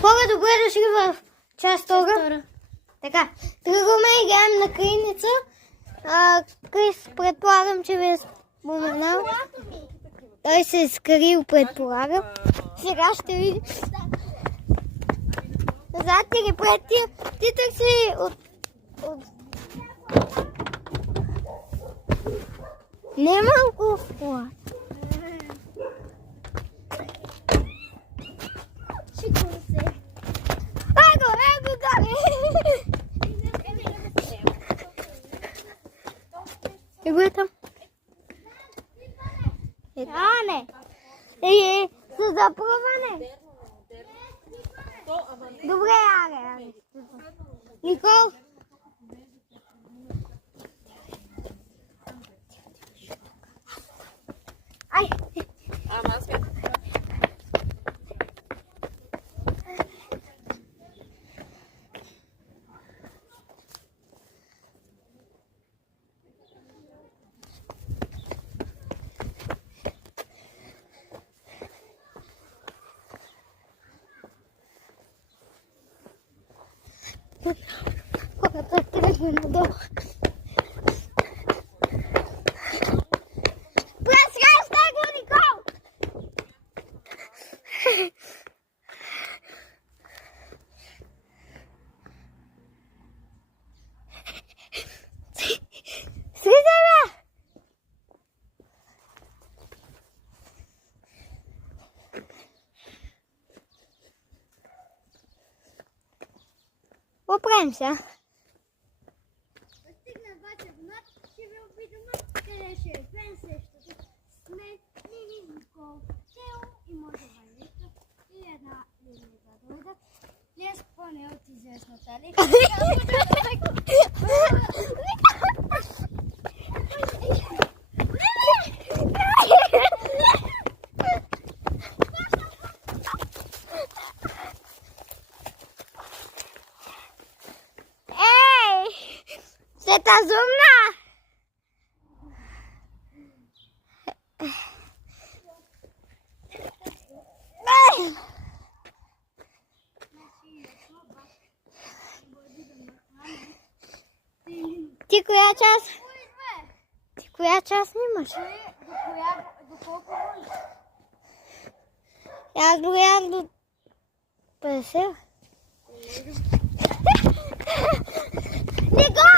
Хора, добре дошли в част втора. Така, тръгваме и играем на крайница. Крис, предполагам, че ви е споменал. Той се е скрил, предполагам. Сега ще видим. Назад или пред ти търси от... Не малко в кола. Его, дали! Его е там. Не. За запръване. Добре, аре. Никол. Ай. Хората тръгва надолу. Пресрещай го, Никол! Слизай, бе! Оправим се. Стигна обаче до нас, ще ви обидваме къде ще е фен срещу сме Лили, Никол, Тео и може Валета и една Лили да дойдат. Днес поне от известната ли. Сета зумна! Ти коя част? Ти коя част снимаш? До колко можеш? Аз догледам до 50. Никол!